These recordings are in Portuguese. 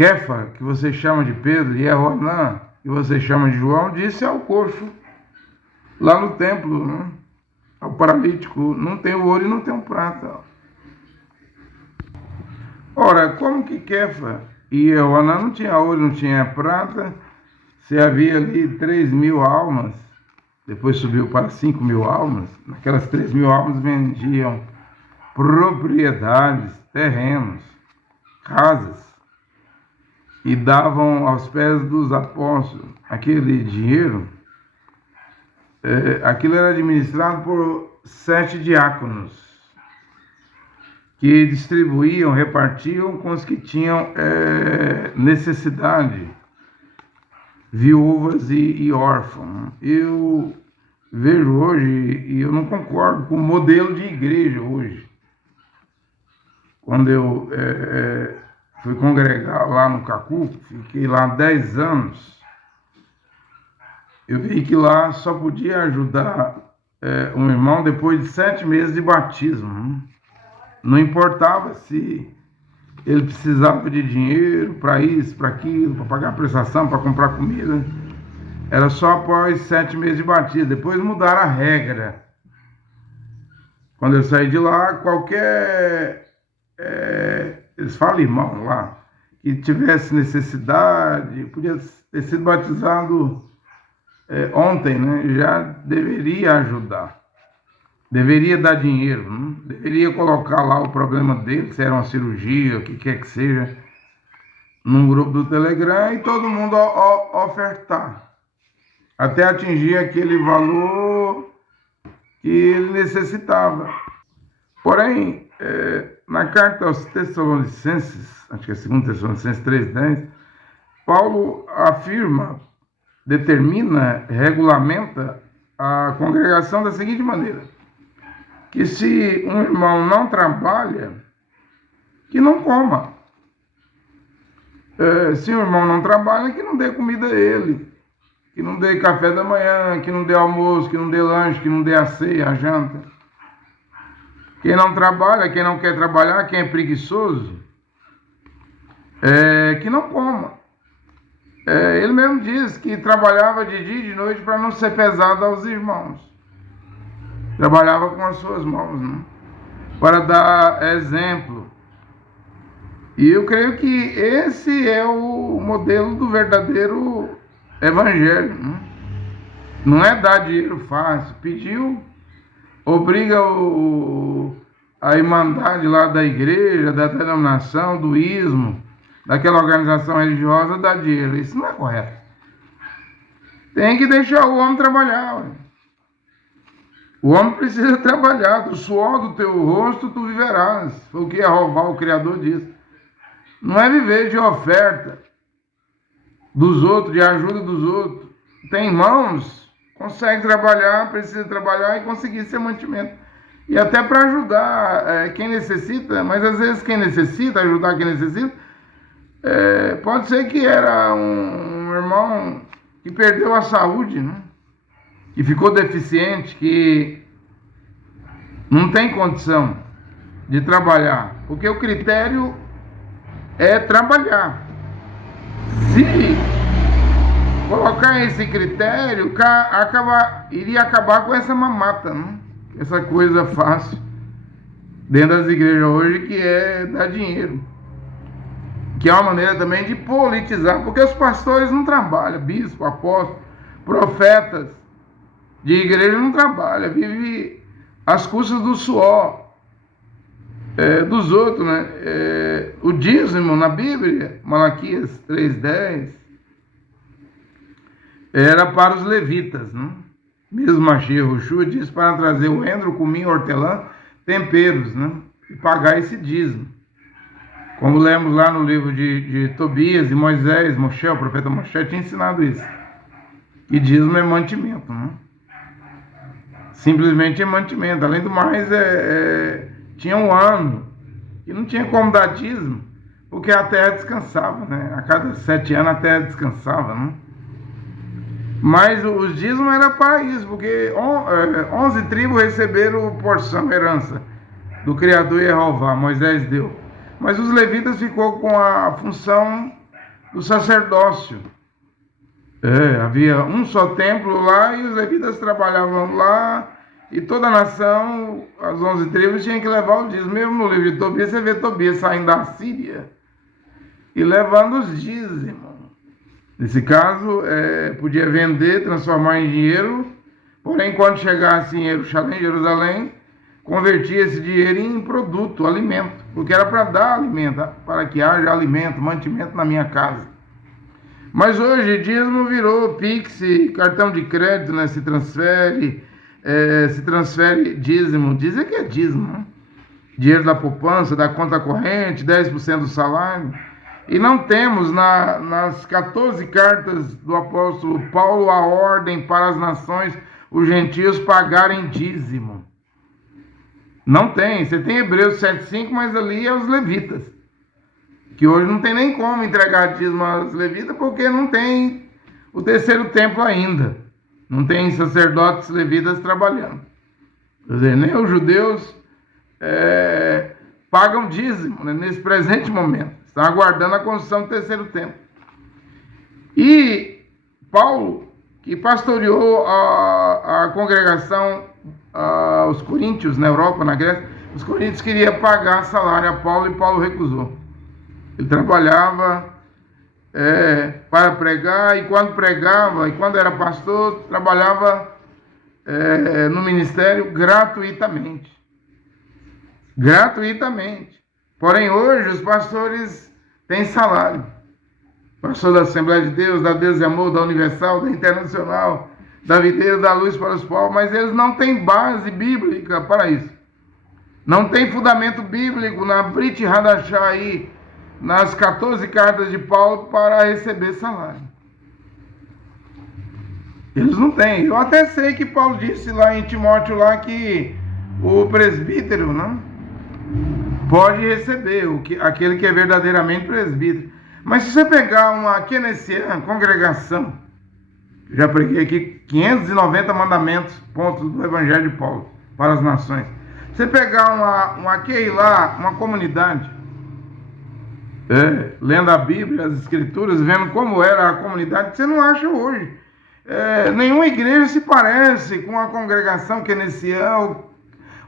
Kefa, que você chama de Pedro, e Eroanã, que você chama de João, disse ao coxo, lá no templo, né? Ao paralítico, não tem o ouro e não tem o prata. Ora, como que Kefa e Eroanã não tinha ouro, não tinha prata, se havia ali 3.000 almas, depois subiu para 5.000 almas, naquelas 3.000 almas vendiam propriedades, terrenos, casas, e davam aos pés dos apóstolos aquele dinheiro. Aquilo era administrado por 7 diáconos, que distribuíam, repartiam com os que tinham necessidade, viúvas e órfãos. Eu vejo hoje, e eu não concordo com o modelo de igreja hoje. Quando eu fui congregar lá no Cacu, fiquei lá 10 anos, eu vi que lá só podia ajudar um irmão depois de 7 meses de batismo. Não importava se ele precisava de dinheiro para isso, para aquilo, para pagar a prestação, para comprar comida. Era só após 7 meses de batismo. Depois mudaram a regra. Quando eu saí de lá, qualquer... eles falam irmão lá, que tivesse necessidade, podia ter sido batizado ontem, né? Já deveria ajudar. Deveria dar dinheiro, né? Deveria colocar lá o problema dele, se era uma cirurgia, o que quer que seja, num grupo do Telegram e todo mundo ofertar, até atingir aquele valor que ele necessitava. Porém, na carta aos Tessalonicenses, acho que é 2 Tessalonicenses 3,10, Paulo afirma, determina, regulamenta a congregação da seguinte maneira: que se um irmão não trabalha, que não coma. Se um irmão não trabalha, que não dê comida a ele, que não dê café da manhã, que não dê almoço, que não dê lanche, que não dê a ceia, a janta. Quem não trabalha, quem não quer trabalhar, quem é preguiçoso, que não coma. Ele mesmo diz que trabalhava de dia e de noite para não ser pesado aos irmãos. Trabalhava com as suas mãos, né? Para dar exemplo. E eu creio que esse é o modelo do verdadeiro evangelho, né? Não é dar dinheiro fácil. Pediu, obriga a irmandade lá da igreja, da denominação, do ismo, daquela organização religiosa a dar dinheiro. Isso não é correto. Tem que deixar o homem trabalhar, ué. O homem precisa trabalhar, do suor do teu rosto tu viverás. Foi o que Jeová, o Criador, disse. Não é viver de oferta dos outros, de ajuda dos outros. Tem mãos, consegue trabalhar, precisa trabalhar e conseguir seu mantimento. E até para ajudar quem necessita, mas às vezes quem necessita, ajudar quem necessita, pode ser que era um irmão que perdeu a saúde, né? Que ficou deficiente, que não tem condição de trabalhar, porque o critério é trabalhar. Se colocar esse critério, iria acabar com essa mamata, né? Essa coisa fácil dentro das igrejas hoje, que é dar dinheiro, que é uma maneira também de politizar, porque os pastores não trabalham, bispo, apóstolo, profetas de igreja não trabalha, vive às custas do suor dos outros, né? O dízimo na Bíblia, Malaquias 3,10, era para os levitas, né? Mesmo Mashiach Yoshua diz para trazer o endro, cominho, hortelã, temperos, né? E pagar esse dízimo. Como lemos lá no livro de Tobias e Moisés, Moshe, o profeta Moshe, tinha ensinado isso. E dízimo é mantimento, né? Simplesmente é mantimento. Além do mais, tinha um ano que não tinha como dar dízimo, porque a terra descansava, né? A cada 7 anos a terra descansava, né? Mas os dízimos era para isso, porque 11 tribos receberam porção, herança do Criador Jeová, Moisés deu. Mas os levitas ficou com a função do sacerdócio. Havia um só templo lá e os levitas trabalhavam lá, e toda a nação, as 11 tribos, tinha que levar o dízimo. Mesmo no livro de Tobias, você vê Tobias saindo da Síria e levando os dízimos. Nesse caso, podia vender, transformar em dinheiro, porém, quando chegasse em Jerusalém, convertia esse dinheiro em produto, alimento, porque era para dar alimento, para que haja alimento, mantimento na minha casa. Mas hoje, dízimo virou Pix, cartão de crédito, né? Se transfere dízimo. Dizem que é dízimo, né? Dinheiro da poupança, da conta corrente, 10% do salário. E não temos nas 14 cartas do apóstolo Paulo a ordem para as nações, os gentios, pagarem dízimo. Não tem. Você tem Hebreus 7,5, mas ali é os levitas. Que hoje não tem nem como entregar dízimo aos levitas, porque não tem o terceiro templo ainda. Não tem sacerdotes levitas trabalhando. Quer dizer, nem os judeus pagam dízimo, né, nesse presente momento. Estão aguardando a construção do terceiro templo. E Paulo, que pastoreou a congregação, os coríntios na Europa, na Grécia, os coríntios queriam pagar salário a Paulo e Paulo recusou. Ele trabalhava para pregar, e quando pregava, e quando era pastor, trabalhava no ministério gratuitamente. Gratuitamente. Porém, hoje, os pastores têm salário. Pastor da Assembleia de Deus, da Deus e Amor, da Universal, da Internacional, da Videira, da Luz para os Povos, mas eles não têm base bíblica para isso. Não tem fundamento bíblico na Brit Hadashah aí, nas 14 cartas de Paulo, para receber salário. Eles não têm. Eu até sei que Paulo disse lá em Timóteo lá que o presbítero, não, pode receber, aquele que é verdadeiramente presbítero. Mas se você pegar uma keynesiana, congregação, já preguei aqui 590 mandamentos, pontos do Evangelho de Paulo para as nações. Você pegar uma Keilah, uma comunidade, lendo a Bíblia, as Escrituras, vendo como era a comunidade, você não acha hoje. Nenhuma igreja se parece com a congregação keynesiana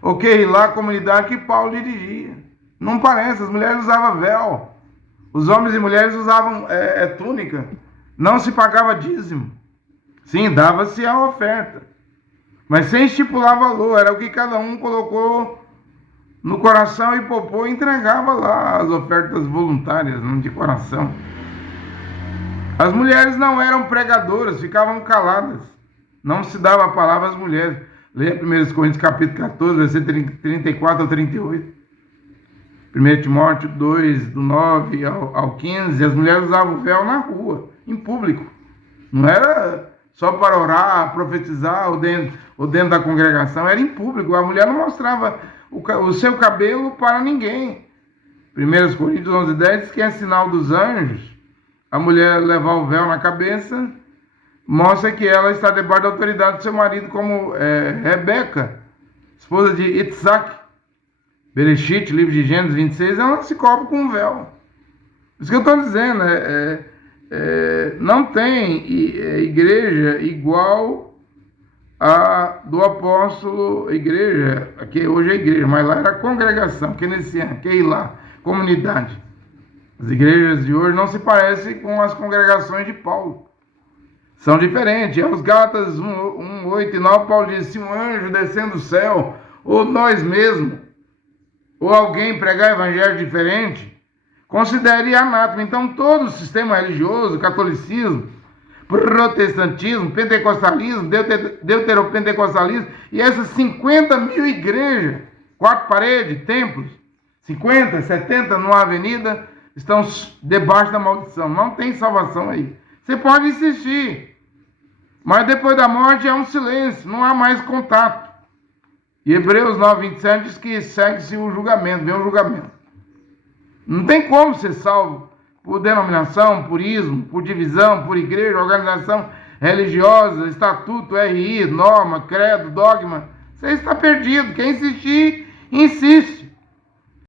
ou Keilah, a comunidade que Paulo dirigia. Não parece, as mulheres usavam véu, os homens e mulheres usavam túnica, não se pagava dízimo. Sim, dava-se a oferta, mas sem estipular valor, era o que cada um colocou no coração e poupou e entregava lá as ofertas voluntárias, não de coração. As mulheres não eram pregadoras, ficavam caladas, não se dava a palavra às mulheres. Leia 1 Coríntios capítulo 14, versículo 34 ao 38. 1 Timóteo 2, do 9 ao 15, as mulheres usavam o véu na rua, em público. Não era só para orar, profetizar, ou dentro da congregação, era em público. A mulher não mostrava o seu cabelo para ninguém. 1 Coríntios 11, 10 diz que é sinal dos anjos. A mulher levar o véu na cabeça mostra que ela está debaixo da autoridade do seu marido, como Rebeca, esposa de Isaac. Bereshit, livro de Gênesis 26, ela se cobre com um véu. Isso que eu estou dizendo, não tem igreja igual a do apóstolo, igreja, que hoje é igreja, mas lá era congregação, keynesiana, Keilah, comunidade. As igrejas de hoje não se parecem com as congregações de Paulo. São diferentes. Aos Gálatas 1, 8 e 9, Paulo diz: se um anjo descendo do céu, ou nós mesmos, ou alguém pregar evangelho diferente, considere anátema. Então, todo o sistema religioso, catolicismo, protestantismo, pentecostalismo, deuteropentecostalismo, e essas 50 mil igrejas, 4 paredes, templos, 50, 70 numa avenida, estão debaixo da maldição. Não tem salvação aí. Você pode insistir, mas depois da morte é um silêncio, não há mais contato. E Hebreus 9, 27 diz que segue-se o julgamento, vem o julgamento. Não tem como ser salvo por denominação, por ismo, por divisão, por igreja, organização religiosa, estatuto, RI, norma, credo, dogma. Você está perdido. Quem insistir, insiste.